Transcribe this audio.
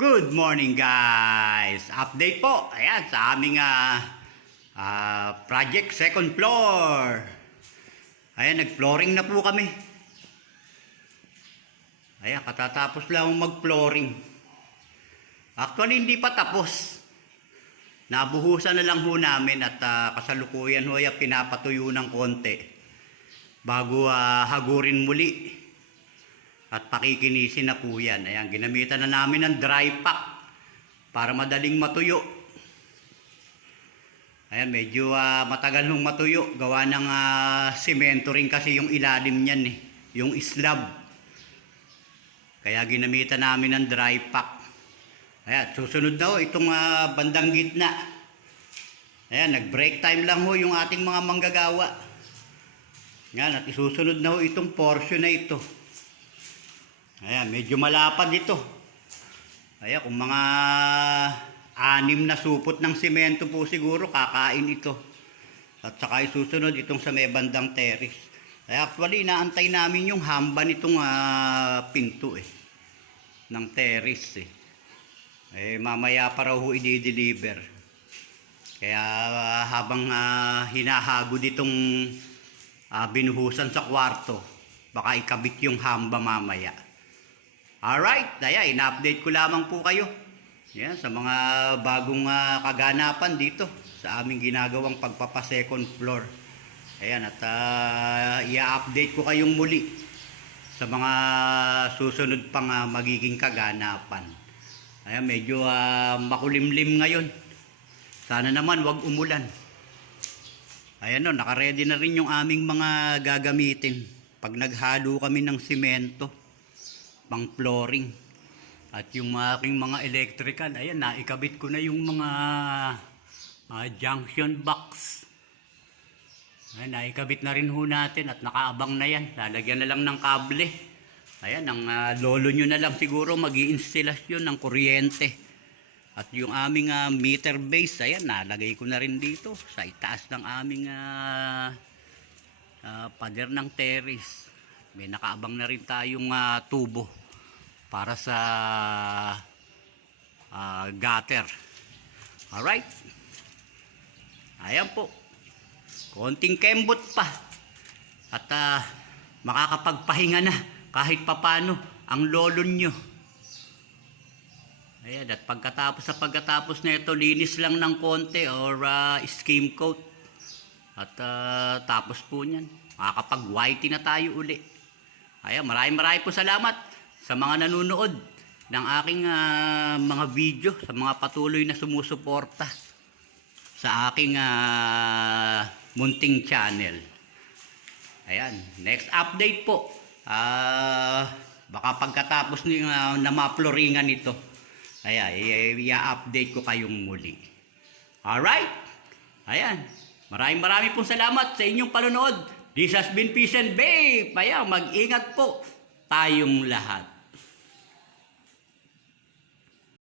Good morning guys! Update po, ayan, sa aming ah, ah, project second floor. Ayan, nag-flooring na po kami. Ayan, katatapos lang mag-flooring. Actually, hindi pa tapos. Nabuhusan na lang ho namin at ah, kasalukuyan ho ay pinapatuyo ng konti bago ah, hagurin muli. At pakikinisin na po yan. Ayan, ginamitan na namin ng dry pack para madaling matuyo. Ayan, medyo ah, matagal nung matuyo. Gawa ng simento rin kasi yung ilalim niyan eh. Yung slab. Kaya ginamitan namin ng dry pack. Ayan, susunod na ho itong ah, bandang gitna. Ayan, nag-break time lang ho yung ating mga manggagawa. Yan, at isusunod na ho itong portion na ito. Ayan, medyo malapad ito. Ayan, kung mga anim na supot ng simento po siguro, kakain ito. At saka isusunod itong sa may bandang terrace. Kaya actually, inaantay namin yung hamba nitong ah, pinto eh. Ng terrace eh. Eh, mamaya pa raw ho i-deliver. Kaya ah, habang ah, hinahagod itong ah, binuhusan sa kwarto, baka ikabit yung hamba mamaya. Alright, daya, ina-update ko lamang po kayo. Yan, sa mga bagong ah, kaganapan dito sa aming ginagawang pagpapa second floor. Ayan, at ah, i-update ko kayong muli sa mga susunod pang ah, magiging kaganapan. Ayan, medyo ah, makulimlim ngayon. Sana naman wag umulan. Ayan o, nakaredy na rin yung aming mga gagamitin pag naghalo kami ng simento pang flooring. At yung aking mga electrical, ayan, naikabit ko na yung mga mga junction box. Ayan, naikabit na rin ho natin at nakaabang na yan. Lalagyan na lang ng kable. Ayan, ang ah, lolo nyo na lang siguro mag instalasyon ng kuryente. At yung aming ah, meter base, ayan, nalagay ko na rin dito sa itaas ng aming ah, ah, pader ng terrace. May nakaabang na rin tayong ah, tubo para sa ah, gutter. Alright. Ayan po. Konting kembot pa. At ah, makakapagpahinga na kahit papano ang lolo nyo. Ayan, at pagkatapos sa pagkatapos na ito, linis lang ng konti or ah, skim coat. At ah, tapos po niyan, makakapag-whitey na tayo uli. Ayan, maraming maraming po salamat sa mga nanonood ng aking ah, mga video, sa mga patuloy na sumusuporta sa aking ah, munting channel. Ayan, next update po. Ah, baka pagkatapos ni uh, na maploringan ito, ayan, i-update ko kayong muli. Alright? Ayan. Maraming maraming pong salamat sa inyong panonood. This has been Peace and Babe. Ayan, mag-ingat po tayong lahat.